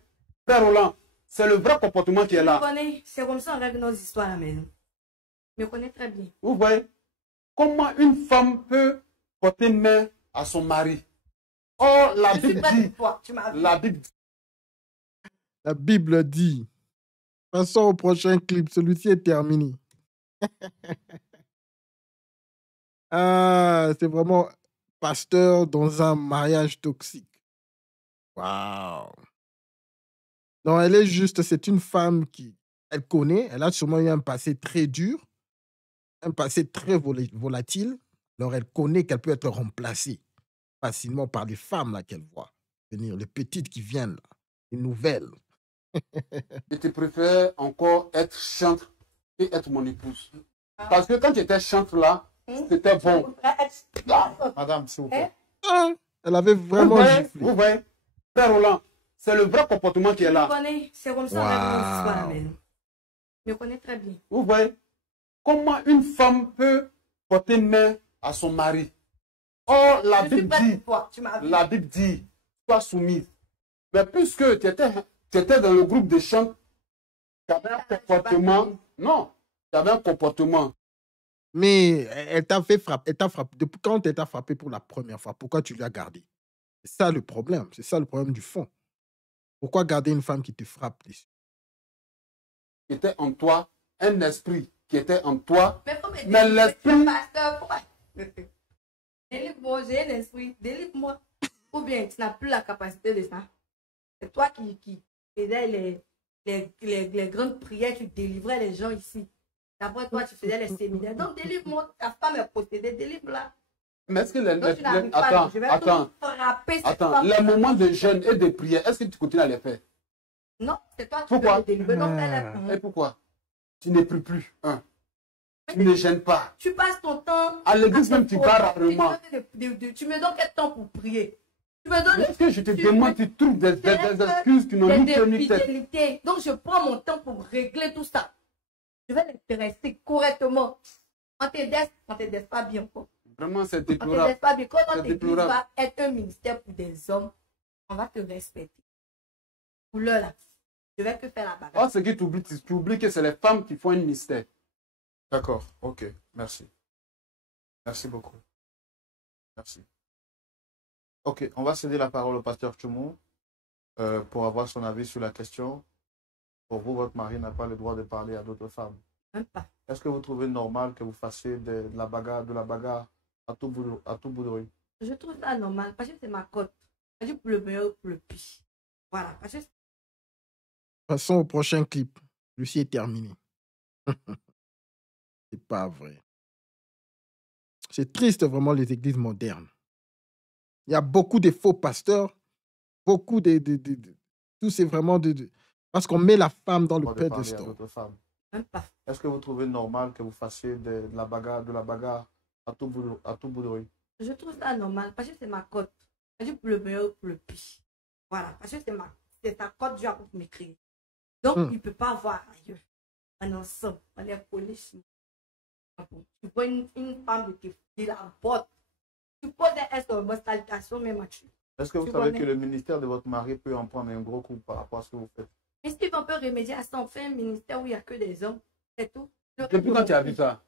frère Roland, c'est le vrai comportement qui est là. C'est comme ça on règle nos histoires à la maison. Je me connais très bien. Vous voyez, comment une femme peut porter main à son mari? Oh, la Bible dit. La Bible dit. Passons au prochain clip. Celui-ci est terminé. C'est vraiment pasteur dans un mariage toxique. Waouh. Donc, elle est juste, c'est une femme qui, elle connaît, elle a sûrement eu un passé très dur, un passé très volatile. Alors, elle connaît qu'elle peut être remplacée facilement par les femmes là qu'elle voit venir, les petites qui viennent là, les nouvelles. Je te préfère encore être chantre et être mon épouse. Parce que quand tu étais chantre là, c'était bon. Madame, s'il vous plaît. Elle avait vraiment giflé. Vous voyez, frère Roland, c'est le vrai comportement qui est là. C'est comme ça on règle nos histoires à la maison. Je me connais très bien. Vous voyez, comment une femme peut porter main à son mari? Oh, la Bible dit, sois soumise. Mais puisque tu étais dans le groupe de chants, tu avais un comportement. Non, tu avais un comportement. Mais elle t'a fait frapper. Depuis quand elle t'a frappé pour la première fois? Pourquoi tu l'as gardée? C'est ça le problème. C'est ça le problème du fond. Pourquoi garder une femme qui te frappe dessus? Était en toi, un esprit qui était en toi. Mais l'esprit. Délivre-moi, j'ai un esprit. Délivre-moi. Ou bien tu n'as plus la capacité de ça. C'est toi qui faisais les grandes prières, tu délivrais les gens ici. Après toi, tu faisais les séminaires. Donc délivre-moi. Ta femme est possédée, délivre-la. Mais est-ce que Donc, tu n'arrives pas. attends, Je vais attends, tout frapper cette attends, femme. les moments de jeûne et de prière, est-ce que tu continues à les faire? Non, c'est toi qui Pourquoi? veux le délivrer. Donc, elle Et est... pourquoi? Tu n'es plus. Hein? Tu Mais ne gênes pas. tu passes ton temps... À l'église même, tu pars rarement. Tu me donnes quel temps pour prier? Tu me donnes... Est-ce que je te demande, tu trouves des excuses qui n'ont ni queue ni tête? Fidélité. Donc, je prends mon temps pour régler tout ça. Je vais l'intéresser correctement. On ne t'aide pas bien. Quoi. Vraiment, c'est On ne déplorable. t'aide pas bien. Quand C'est notre église déplorable. va être un ministère pour des hommes, on va te respecter. Pour l'heure là, je vais que faire la bagarre. Oh, ce que tu oublies que c'est les femmes qui font un mystère. D'accord, ok, merci. Merci beaucoup. Merci. Ok, on va céder la parole au pasteur Tchoumou pour avoir son avis sur la question. Pour vous, votre mari n'a pas le droit de parler à d'autres femmes. Même pas. Est-ce que vous trouvez normal que vous fassiez de la bagarre à tout bout de rue? Je trouve ça normal parce que c'est ma cote. Je dis pour le meilleur, pour le pire. Voilà. Parce que Passons au prochain clip. Lucie est terminé. C'est pas vrai. C'est triste vraiment les églises modernes. Il y a beaucoup de faux pasteurs, beaucoup tout c'est vraiment parce qu'on met la femme dans le De parler à pédestal. d'autres femmes. même pas. Est-ce que vous trouvez normal que vous fassiez de la bagarre à tout bout de rue? Je trouve ça normal parce que c'est ma cote. Je dis pour le meilleur, pour le pire. Voilà. Parce que c'est ta cote, Dieu a pour m'écrire. Donc, il ne peut pas voir ailleurs. En ensemble, on est police. Tu vois une femme qui la botte. Tu poses un salutation même à tu. Est-ce que vous savez que le ministère de votre mari peut en prendre un gros coup par rapport à ce que vous faites? Mais si on peut remédier à ça, on fait un ministère où il n'y a que des hommes. C'est tout. Depuis quand tu as vu ça?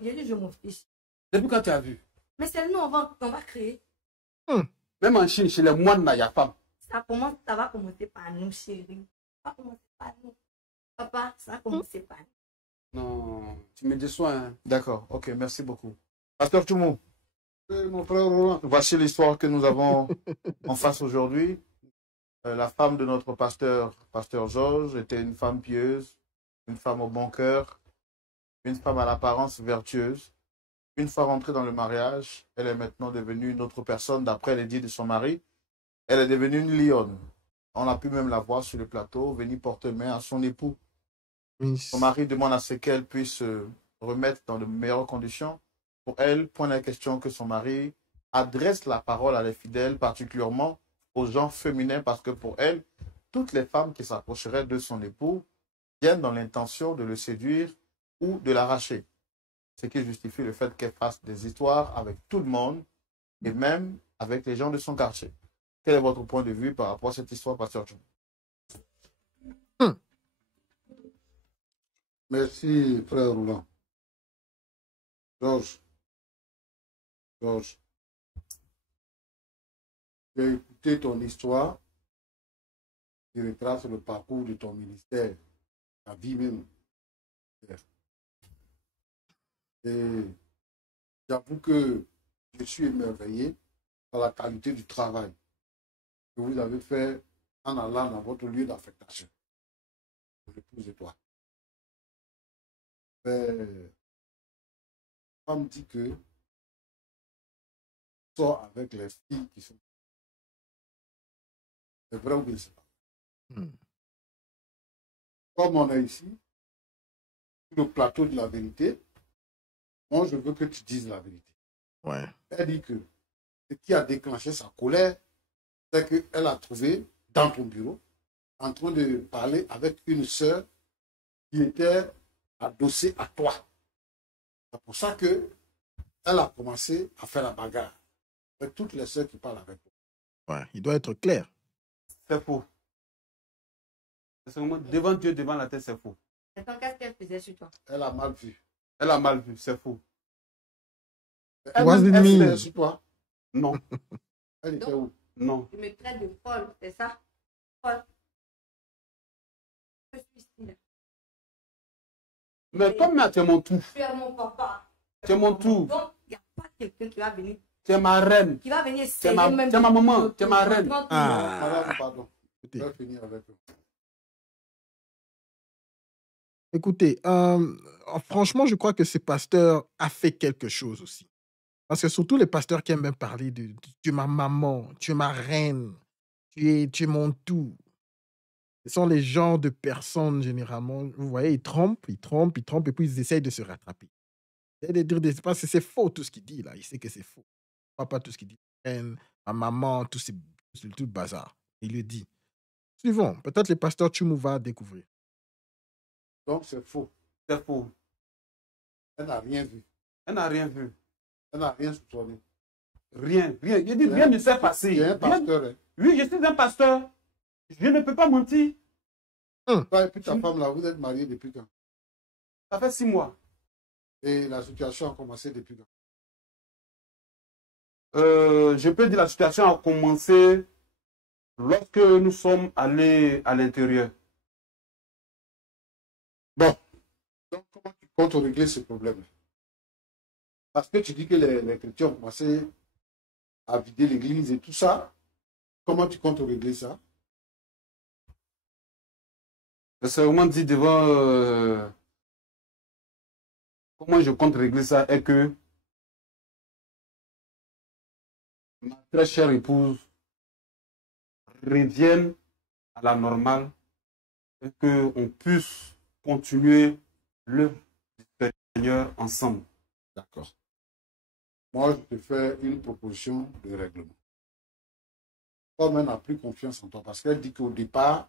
J'ai dit, je m'en fiche. Depuis quand tu as vu? Mais c'est nous, on va créer. Même en Chine, chez les moines, il y a femme. Ça va commencer par nous, chérie. Ça va commencer par nous. Papa, ça va commencer par nous. Non, tu me déçois. Hein. D'accord, ok, merci beaucoup. Pasteur Tchoumou, Mon frère Roland. voici l'histoire que nous avons en face aujourd'hui. La femme de notre pasteur Georges, était une femme pieuse, une femme au bon cœur, une femme à l'apparence vertueuse. Une fois rentrée dans le mariage, elle est maintenant devenue une autre personne, d'après les dits de son mari. Elle est devenue une lionne. On a pu même la voir sur le plateau, venir porter main à son époux. Son mari demande à ce qu'elle puisse se remettre dans de meilleures conditions. Pour elle, point la question que son mari adresse la parole à les fidèles, particulièrement aux gens féminins, parce que pour elle, toutes les femmes qui s'approcheraient de son époux viennent dans l'intention de le séduire ou de l'arracher. Ce qui justifie le fait qu'elle fasse des histoires avec tout le monde et même avec les gens de son quartier. Quel est votre point de vue par rapport à cette histoire, pasteur John? Merci, frère Roland. Georges, j'ai écouté ton histoire qui retrace le parcours de ton ministère, ta vie même. Et j'avoue que je suis émerveillé par la qualité du travail que vous avez fait en allant dans votre lieu d'affectation. L'épouse et toi. On me dit que sort avec les filles qui sont. C'est vrai ou bien c'est pas? Comme on est ici, sur le plateau de la vérité, moi je veux que tu dises la vérité. Ouais. Elle dit que ce qui a déclenché sa colère, c'est qu'elle a trouvé dans ton bureau, en train de parler avec une sœur qui était adossée à toi. C'est pour ça qu'elle a commencé à faire la bagarre avec toutes les sœurs qui parlent avec toi. Ouais, il doit être clair. C'est faux. Devant Dieu, devant la tête, c'est faux. Attends, qu'est-ce qu'elle faisait sur toi? Elle a mal vu. Elle a mal vu, c'est faux. Elle était sur toi. Non, Elle était où? non. Tu me traites de folle, c'est ça? Folle. Je suis ici. Mais toi, tu es mon tout. Tu es mon papa. Tu es mon tout. Donc, il n'y a pas quelqu'un qui va venir. Tu es ma reine. Qui va venir Tu es ma maman. Tu es ma reine. Madame, pardon. Je vais finir avec eux. Écoutez, franchement, je crois que ce pasteur a fait quelque chose aussi. Parce que surtout les pasteurs qui aiment bien parler de tu es ma maman, tu es ma reine, tu es mon tout. Ce sont les genres de personnes, généralement, vous voyez, ils trompent, ils trompent, ils trompent, et puis ils essayent de se rattraper. Ils essayent de dire parce que c'est faux tout ce qu'il dit là, il sait que c'est faux. Il ne croit pas tout ce qu'il dit. Reine, ma maman, tout le bazar. Il le dit. Suivons, peut-être le pasteur Tchumou va découvrir. Donc c'est faux. C'est faux. Elle n'a rien vu. Elle n'a rien vu. Elle n'a rien soupçonné. Rien, rien. Je dis, rien ne s'est passé. Tu es un Rien- pasteur. Hein. Oui, je suis un pasteur. Je ne peux pas mentir. Toi et puis ta femme, là, vous êtes mariés depuis quand? Ça fait 6 mois. Et la situation a commencé depuis quand? Je peux dire la situation a commencé lorsque nous sommes allés à l'intérieur. Bon. Donc, comment tu comptes régler ce problème? Parce que tu dis que les chrétiens ont commencé à vider l'église et tout ça. Comment tu comptes régler ça? Le serment dit devant comment je compte régler ça est que ma très chère épouse revienne à la normale et qu'on puisse continuer le Seigneur ensemble. D'accord. Moi, je te fais une proposition de règlement. Toi-même n'a plus confiance en toi parce qu'elle dit qu'au départ,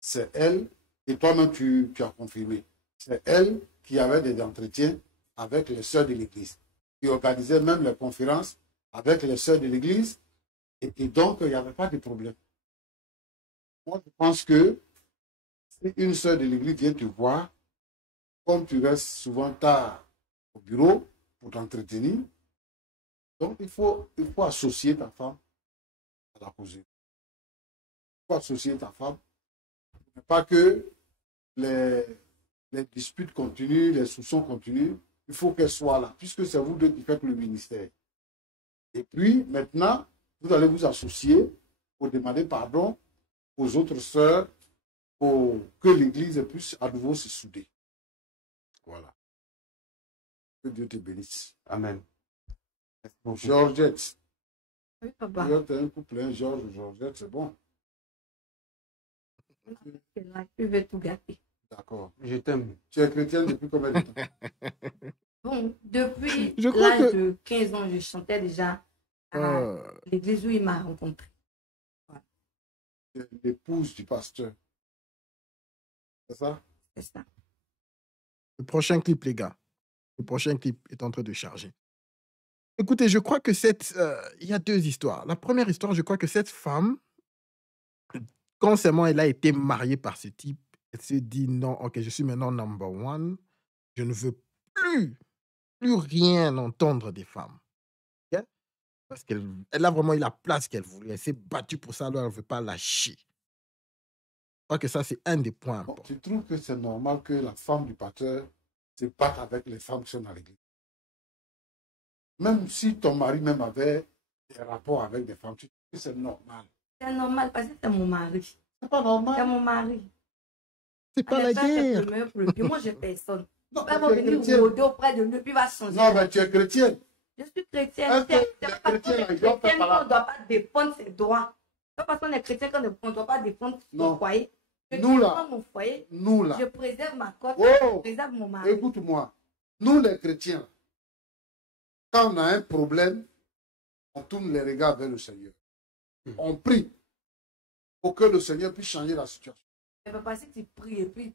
c'est elle, et toi-même tu as confirmé, c'est elle qui avait des entretiens avec les sœurs de l'église, qui organisait même les conférences avec les sœurs de l'église, et donc il n'y avait pas de problème. Moi, je pense que si une sœur de l'église vient te voir, comme tu restes souvent tard au bureau pour t'entretenir, donc il faut associer ta femme à la causerie. Il faut associer ta femme. Pas que les disputes continuent, les soupçons continuent. Il faut qu'elle soit là, puisque c'est vous deux qui faites le ministère. Et puis, maintenant, vous allez vous associer pour demander pardon aux autres sœurs pour que l'Église puisse à nouveau se souder. Voilà. Que Dieu te bénisse. Amen. Georgette. Oui, papa. Tu as un couple, hein, Georgette, c'est bon. Je vais tout gâter. D'accord. Je t'aime. Tu es chrétienne depuis combien de temps? Bon, depuis Je crois l'âge que- de 15 ans, je chantais déjà à l'église où il m'a rencontré. Tu es l'épouse du pasteur. C'est ça? C'est ça. Le prochain clip, les gars. Le prochain clip est en train de charger. Écoutez, je crois que il y a deux histoires. La première histoire, je crois que cette femme, quand seulement elle a été mariée par ce type, elle s'est dit non, ok, je suis maintenant number one. Je ne veux plus rien entendre des femmes. Ok? Parce qu'elle a vraiment eu la place qu'elle voulait. Elle s'est battue pour ça, alors elle ne veut pas lâcher. Je crois que ça, c'est un des points Bon, importants. tu trouves que c'est normal que la femme du pasteur se batte avec les femmes qui sont dans l'église? Même si ton mari même avait des rapports avec des femmes, tu trouves que c'est normal? C'est normal parce que c'est mon mari. C'est pas C'est normal. mon mari. C'est pas la Elle fait guerre. le meilleur pour le pire. Moi, j'ai personne. Non, Elle va mais tu es venir chrétienne. rôder auprès de lui, puis il va changer. Non, mais tu es chrétienne. Je suis chrétienne. Est-ce que C'est les pas parce qu'on chrétiens, est ils doivent faire chrétienne par là? qu'on ne doit pas défendre ses droits. C'est pas parce qu'on est chrétien qu'on ne doit pas défendre Non. son foyer. Je Nous, là. défends mon foyer. Nous, là. Je préserve ma côte. Oh, Je préserve mon mari. écoute-moi. Nous, les chrétiens, quand on a un problème, on tourne les regards vers le Seigneur. On prie pour que le Seigneur puisse changer la situation. Mais papa, si tu pries et puis tu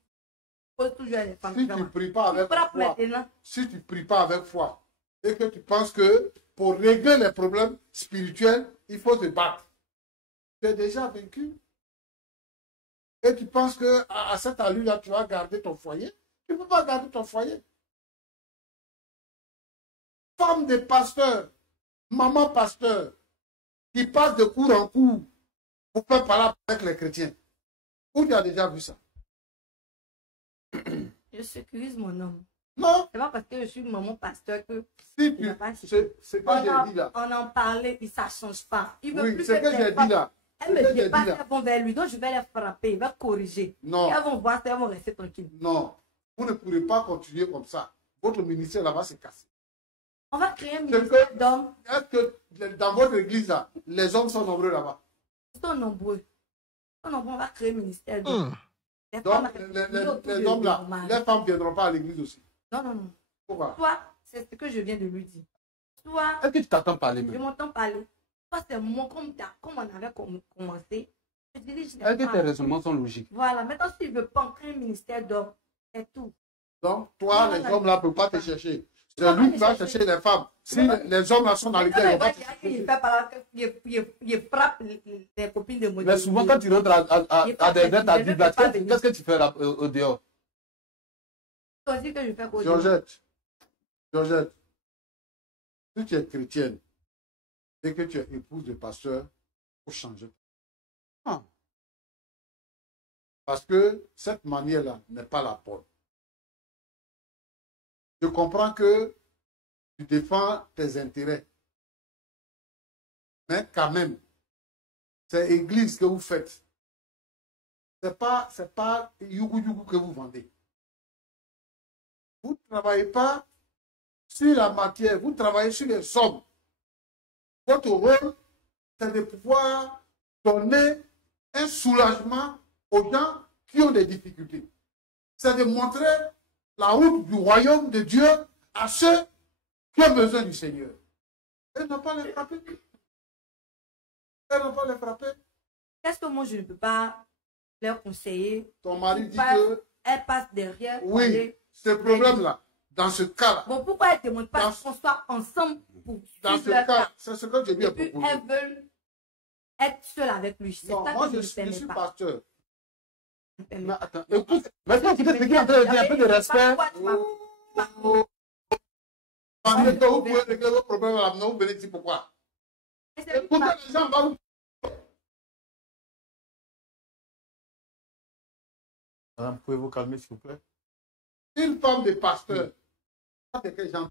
poses toujours les femmes. Si tu ne pries pas Tu avec frappes foi, maintenant. si tu ne pries pas avec foi, et que tu penses que pour régler les problèmes spirituels, il faut te battre, tu es déjà vaincu. Et tu penses que à cette allure-là, tu vas garder ton foyer. Tu ne peux pas garder ton foyer. Femme de pasteur, maman pasteur, qui passe de cours en cours pour faire parler avec les chrétiens. Où tu as déjà vu ça? Je sécurise mon homme. Non, C'est pas parce que je suis maman pasteur que si il tu... n'a pas C'est ce que j'ai dit là. on en parlait et ça ne change pas. Il veut Oui, plus c'est ce que les j'ai femmes- dit là. Elles C'est ce me que j'ai dépassent, dit là. elles vont vers lui. Donc je vais les frapper, il va corriger. Non. Et elles vont voir ça, elles vont rester tranquilles. Non, vous ne pourrez pas continuer comme ça. Votre ministère là va se casser. On va créer un C'est ministère que- d'hommes. Est-ce que dans votre église, là, les hommes sont nombreux là-bas? Ils sont nombreux. Ils sont nombreux, on va créer un ministère d'hommes. Hum. Les Donc, femmes restent autour les de hommes là, leur mari. les femmes ne viendront pas à l'église aussi. Non, non, non. Pourquoi? Soit, c'est ce que je viens de lui dire. Soit, Est-ce que tu t'attends parler je même? m'entends parler. Soit c'est moi, comme on avait commencé. Je dirige les Est-ce que tes femmes. raisonnements sont logiques? Voilà, maintenant, s'il veut pas créer un ministère d'hommes, c'est tout. Donc, toi, Non, les non, hommes là ne peuvent pas te chercher. Ils vont C'est lui pas qui te va chercher. chercher les femmes. Si Ils vont- les hommes là sont dans l'église, ils vont pas te Il chercher. fait par là, il frappe les copines de Moïse. Mais souvent, quand tu rentres à des dates à Bibla, qu'est-ce que tu fais là, au dehors? C'est aussi que je fais quoi? Georgette, si tu es chrétienne et que tu es épouse de pasteur, il faut changer. Ah. Parce que cette manière-là n'est pas la bonne. Je comprends que tu défends tes intérêts. Mais quand même, c'est église que vous faites. C'est pas yougou que vous vendez. Vous ne travaillez pas sur la matière, vous travaillez sur les hommes. Votre rôle, c'est de pouvoir donner un soulagement aux gens qui ont des difficultés. C'est de montrer la route du royaume de Dieu à ceux qui ont besoin du Seigneur. Et non pas les frapper. Et non pas les frapper. Qu'est-ce que moi je ne peux pas leur conseiller? Ton mari dit Pas- que Elle passe derrière. pour oui, aller- ce problème-là, dans ce cas-là, Bon, pourquoi elle ne demande pas Dans- qu'on soit ensemble pour dans suivre ce leur cas, cas? c'est ce que je lui ai Et puis proposé. elles veulent être seules avec lui. C'est Non, ça moi que je je ne permets suis pas. pasteur. Je ne permets Mais pas. attends, écoute, maintenant tu peux expliquer un peu de respect. Pendant que vous pouvez régler vos problèmes à la maison, vous venez dire pourquoi. Écoutez les gens, va vous. Madame, pouvez-vous calmer, s'il vous plaît? Une femme de pasteur, ça c'est quel genre?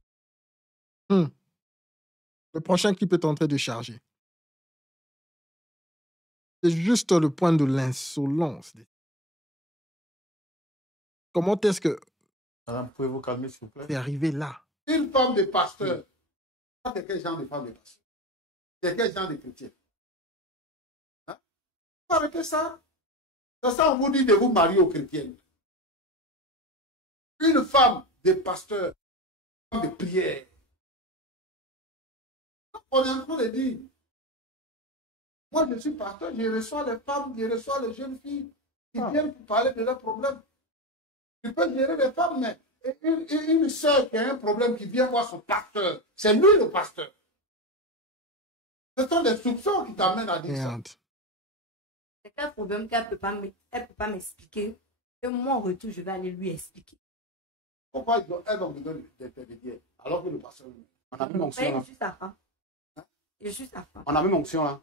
Le prochain qui peut tenter de charger. C'est juste le point de l'insolence. Comment est-ce que Madame, pouvez-vous calmer, s'il vous plaît? c'est arrivé là? Une femme de pasteur, ça c'est quel genre de femme de pasteur? C'est quel genre de chrétien? Hein? Arrêtez ça. C'est ça, on vous dit de vous marier aux chrétiennes. Une femme de pasteur, une femme de prière. On est en train de dire, moi je suis pasteur, je reçois les femmes, je reçois les jeunes filles qui viennent pour parler de leurs problèmes. Tu peux gérer les femmes, mais une soeur qui a un problème qui vient voir son pasteur, c'est lui le pasteur. Ce sont des soupçons qui t'amènent à dire ça. Merde. C'est quel problème qu'elle peut pas m'expliquer. Et moi, en retour, je vais aller lui expliquer. Pourquoi elles ont besoin d'intermédiaire alors que le pasteur lui. On a même Mais onction là. je suis sa femme. Je suis sa femme. On a même onction là.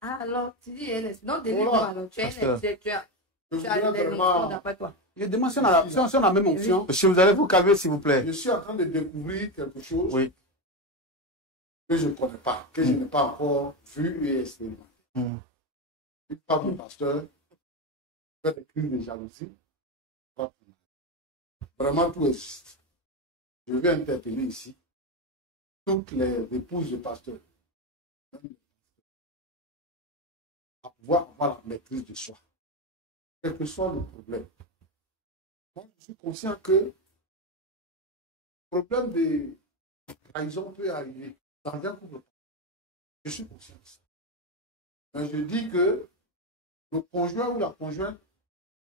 Ah, alors, tu dis, non, délivre Voilà. alors. Tu as Pasteur. tu as Je tu as voudrais les vraiment- notions d'après toi. Je demande si on a la même onction. Monsieur, vous allez vous calmer, s'il vous plaît? Je suis en train de découvrir quelque chose Oui. que je ne connais pas, que je n'ai pas encore vu et expérimenté. Hmm. Une femme de pasteur fait des crises de jalousie. Vraiment, tout existe. Je vais interpeller ici toutes les épouses de pasteurs à pouvoir avoir la maîtrise de soi, quel que soit le problème. Moi, je suis conscient que le problème de trahison peut arriver dans un couple. Je suis conscient de ça. Mais je dis que le conjoint ou la conjointe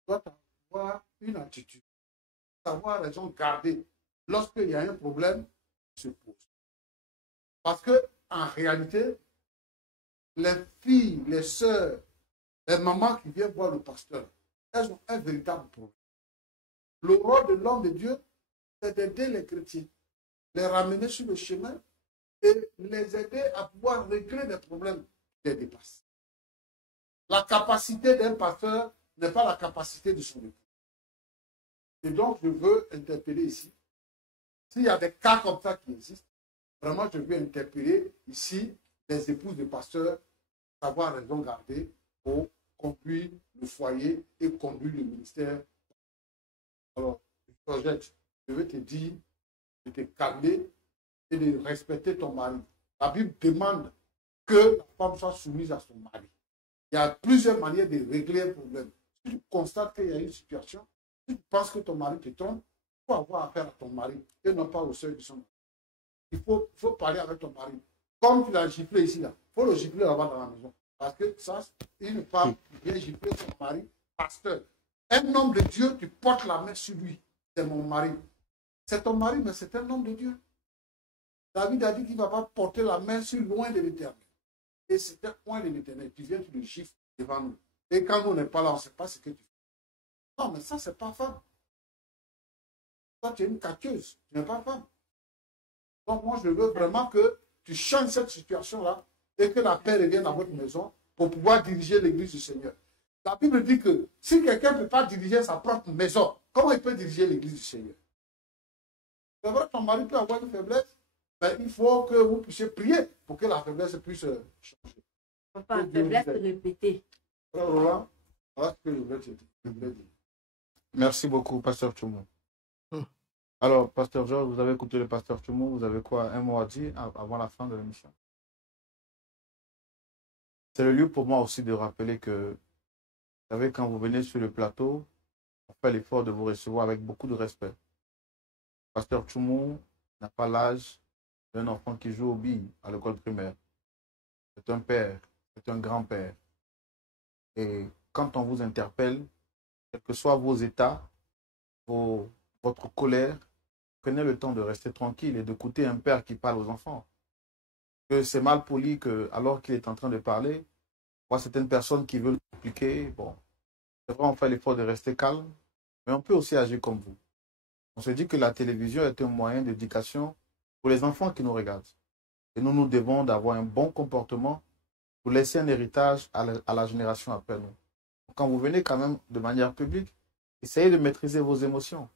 doit avoir une attitude, savoir raison garder lorsqu'il y a un problème qui se pose. Parce que en réalité, les filles, les sœurs, les mamans qui viennent voir le pasteur, elles ont un véritable problème. Le rôle de l'homme de Dieu, c'est d'aider les chrétiens, les ramener sur le chemin et les aider à pouvoir régler des problèmes qui les dépassent. La capacité d'un pasteur n'est pas la capacité de son époux. Et donc, je veux interpeller ici, s'il y a des cas comme ça qui existent, vraiment, je veux interpeller ici les épouses de pasteurs, savoir raison garder pour conduire le foyer et conduire le ministère. Alors, Georgette, je vais te dire de te calmer et de respecter ton mari. La Bible demande que la femme soit soumise à son mari. Il y a plusieurs manières de régler un problème. Si tu constates qu'il y a une situation, si tu penses que ton mari te trompe, il faut avoir affaire à ton mari et non pas au seuil de son mari. Il faut parler avec ton mari. Comme tu l'as giflé ici, il faut le gifler là-bas dans la maison. Parce que ça, une femme vient gifler son mari, pasteur. Un homme de Dieu, tu portes la main sur lui. C'est mon mari. C'est ton mari, mais c'est un homme de Dieu. David a dit qu'il ne va pas porter la main sur loin de l'Éternel. Et c'est un point de l'Éternel. Tu viens, tu le gifles devant nous. Et quand nous n'est pas là, on ne sait pas ce que tu fais. Non, mais ça, c'est pas femme. Toi, tu es une caqueuse. Tu n'es pas femme. Donc, moi, je veux vraiment que tu changes cette situation-là et que la paix revienne dans votre maison pour pouvoir diriger l'église du Seigneur. La Bible dit que si quelqu'un ne peut pas diriger sa propre maison, comment il peut diriger l'église du Seigneur? C'est vrai que ton mari peut avoir une faiblesse, mais il faut que vous puissiez prier pour que la faiblesse puisse changer. Papa, faiblesse répétée. Frère Roland, voilà ce que je voulais te dire. Merci beaucoup, Pasteur Tchoumou. Alors, Pasteur Georges, vous avez écouté le Pasteur Tchoumou, vous avez quoi, un mot à dire avant la fin de l'émission? C'est le lieu pour moi aussi de rappeler que, vous savez, quand vous venez sur le plateau, on fait l'effort de vous recevoir avec beaucoup de respect. Pasteur Tchoumou n'a pas l'âge d'un enfant qui joue aux billes à l'école primaire. C'est un père, c'est un grand-père. Et quand on vous interpelle, quels que soient vos états, votre colère, prenez le temps de rester tranquille et d'écouter un père qui parle aux enfants. Que c'est mal poli que, alors qu'il est en train de parler, voit certaines personnes qui veulent compliquer. Bon, c'est vrai, on fait l'effort de rester calme, mais on peut aussi agir comme vous. On se dit que la télévision est un moyen d'éducation pour les enfants qui nous regardent. Et nous devons d'avoir un bon comportement pour laisser un héritage à la génération après nous. Quand vous venez quand même de manière publique, essayez de maîtriser vos émotions.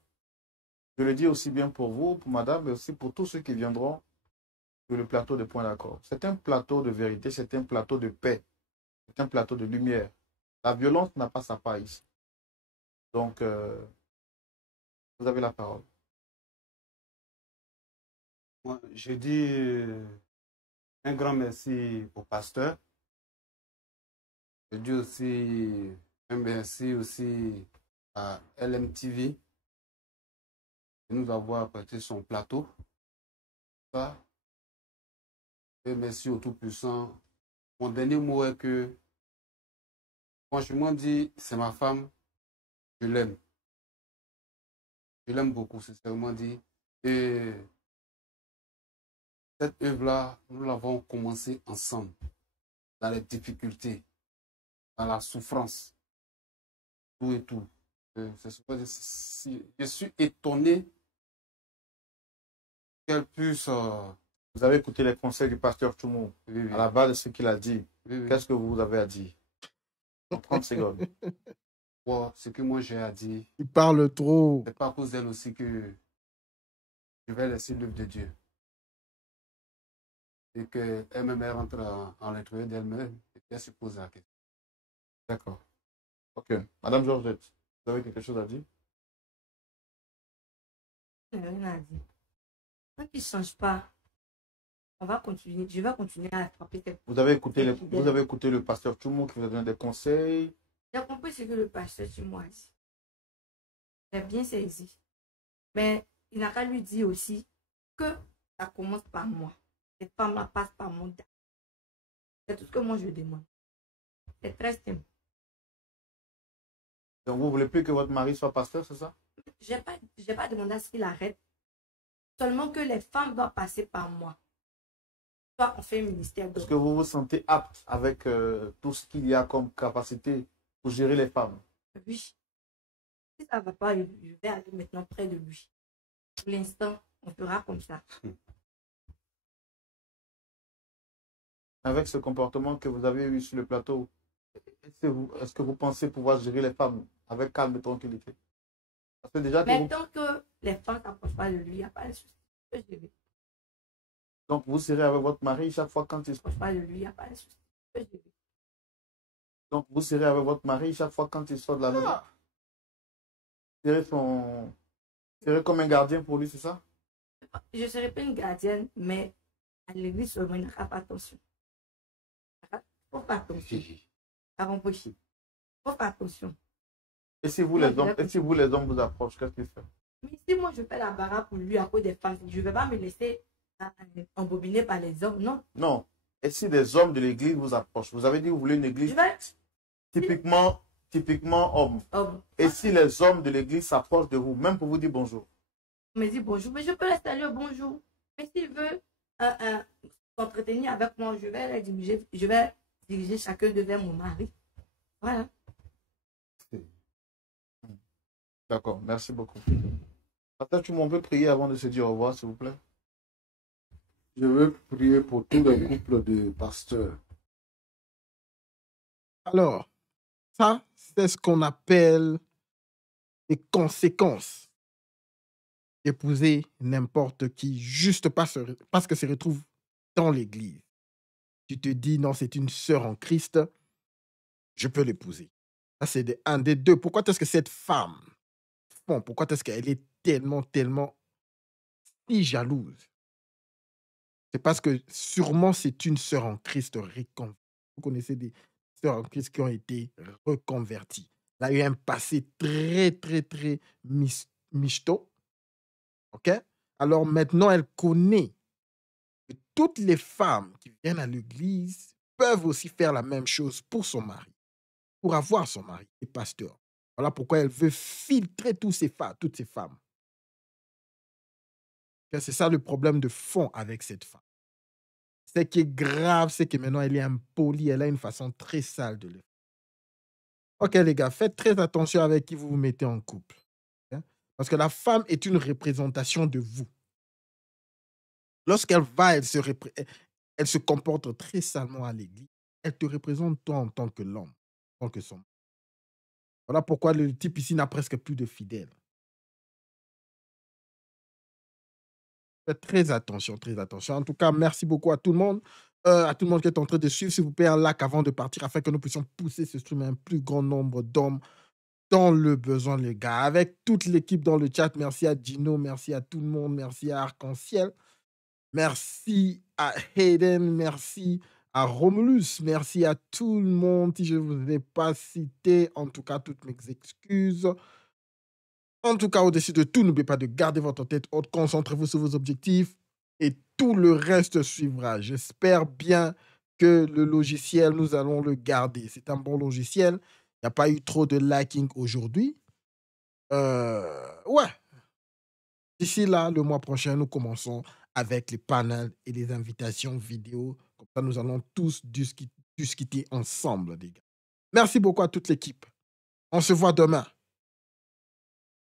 Je le dis aussi bien pour vous, pour madame, mais aussi pour tous ceux qui viendront sur le plateau de Point d'accord. C'est un plateau de vérité, c'est un plateau de paix, c'est un plateau de lumière. La violence n'a pas sa part ici. Donc, vous avez la parole. Moi, je dis un grand merci au pasteur. Je dis aussi un merci aussi à LMTV de nous avoir prêté son plateau. Et merci au Tout-Puissant. Mon dernier mot est que, franchement dit, c'est ma femme, je l'aime. Je l'aime beaucoup, sincèrement dit. Et cette œuvre-là, nous l'avons commencé ensemble, dans les difficultés, dans la souffrance, tout et tout. Je suis étonné qu'elle puisse... Vous avez écouté les conseils du pasteur Tchoumou. Oui, oui. À la base de ce qu'il a dit. Oui. Qu'est-ce que vous avez à dire? En 30 secondes. Bon, ce que moi j'ai à dire, Il parle trop. c'est pas à cause d'elle aussi que je vais laisser l'œuvre de Dieu. Et qu'elle-même rentre en l'intérieur d'elle-même et qu'elle se pose la question. D'accord. Ok. Madame Georgette, vous avez quelque chose à dire? Rien à dire. Quand il ne change pas, on va continuer. Je vais continuer à attraper cette... Vous avez écouté le pasteur Tchoumou qui vous a donné des conseils? J'ai compris ce que le pasteur Tchoumou a dit. J'ai bien saisi. Mais il n'a qu'à lui dire aussi que ça commence par moi. Cette femme-là passe par mon date. C'est tout ce que moi je demande. C'est très simple. Donc vous ne voulez plus que votre mari soit pasteur, c'est ça? Je n'ai pas demandé à ce qu'il arrête. Seulement que les femmes doivent passer par moi. Soit on fait un ministère de... Est-ce que vous vous sentez apte avec tout ce qu'il y a comme capacité pour gérer les femmes? Oui. Si ça ne va pas, je vais aller maintenant près de lui. Pour l'instant, on fera comme ça. Avec ce comportement que vous avez eu sur le plateau, est-ce que vous pensez pouvoir gérer les femmes avec calme et tranquillité? Parce que déjà Mais tant que les femmes ne s'approchent pas de lui, il n'y a pas de souci. Donc vous serez avec votre mari chaque fois quand il s'approche pas de lui, il n'y a pas de souci. Donc vous serez avec votre mari chaque fois quand il sort de la maison? Serez comme un gardien pour lui, c'est ça? je serai pas une gardienne, mais à l'église, seulement, il n'y aura pas attention. Il ne faut pas attention. Faut faire attention. Et si vous, les hommes vous approchent, qu'est-ce qu'il fait? Mais si moi, je fais la baraque pour lui à cause des femmes, je ne vais pas me laisser embobiner par les hommes, non. Non. Et si des hommes de l'église vous approchent? Vous avez dit que vous voulez une église typiquement homme. Et si les hommes de l'église s'approchent de vous, même pour vous dire bonjour? Me dit bonjour, mais je peux les saluer bonjour. Mais s'il veut s'entretenir avec moi, je vais diriger chacun de vers mon mari. Voilà. D'accord, merci beaucoup. Pasteur, on peut prier avant de se dire au revoir, s'il vous plaît? Je veux prier pour tous les couples de pasteurs. Alors, ça, c'est ce qu'on appelle les conséquences d'épouser n'importe qui juste parce que se retrouve dans l'église. Tu te dis, non, c'est une sœur en Christ, je peux l'épouser. Ça, c'est un des deux. Pourquoi est-ce que cette femme, pourquoi est-ce qu'elle est tellement si jalouse? C'est parce que sûrement c'est une sœur en Christ reconvertie. Vous connaissez des sœurs en Christ qui ont été reconverties. Elle a eu un passé très michto. OK? Alors maintenant, elle connaît que toutes les femmes qui viennent à l'église peuvent aussi faire la même chose pour son mari, pour avoir son mari et pasteur. Voilà pourquoi elle veut filtrer toutes ces femmes. C'est ça le problème de fond avec cette femme. Ce qui est grave, c'est que maintenant, elle est impolie, elle a une façon très sale de le faire. OK, les gars, faites très attention avec qui vous vous mettez en couple. Hein? Parce que la femme est une représentation de vous. Lorsqu'elle va, elle se comporte très salement à l'église. Elle te représente toi en tant que l'homme, en tant que son. Voilà pourquoi le type ici n'a presque plus de fidèles. Faites très attention, très attention. En tout cas, merci beaucoup à tout le monde. À tout le monde qui est en train de suivre, s'il vous plaît, un like avant de partir afin que nous puissions pousser ce stream à un plus grand nombre d'hommes dans le besoin, les gars. Avec toute l'équipe dans le chat, merci à Gino, merci à tout le monde, merci à Arc-en-Ciel, merci à Hayden, merci à Romulus, merci à tout le monde. Si je ne vous ai pas cité, en tout cas, toutes mes excuses. En tout cas, au-dessus de tout, n'oubliez pas de garder votre tête haute, concentrez-vous sur vos objectifs et tout le reste suivra. J'espère bien que le logiciel, nous allons le garder. C'est un bon logiciel. Il n'y a pas eu trop de liking aujourd'hui. Ouais. D'ici là, le mois prochain, nous commençons avec les panels et les invitations vidéo. Comme ça, nous allons tous discuter ensemble, les gars. Merci beaucoup à toute l'équipe. On se voit demain.